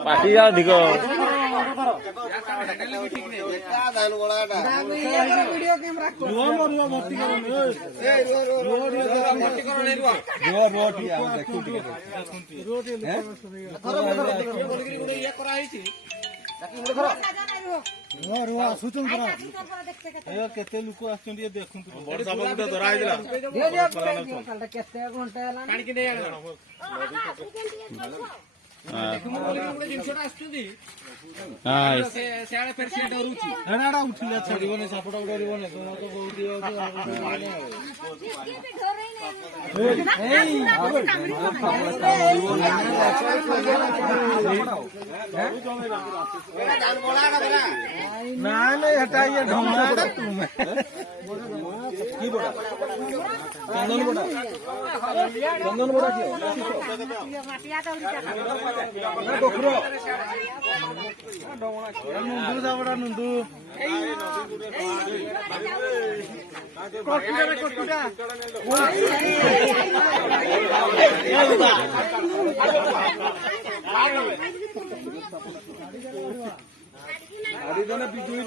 ପାଟି ଅଧିକ କେତେ ଲୋକ ଆସୁଛନ୍ତି ଦେଖନ୍ତୁ ଉଠିଲେ ଛାଡିବନି ସାପଟା ଡରିବନି ନାଇଁ ନାଇଁ ହେଟା ଇଏ ଢଙ୍ଗା ତୁମେ কি বড়া চন্দন বড়া চন্দন বড়া কি ডোখরো নন্দু যাবড়া নন্দু কটুটা আদি জনে বিজুই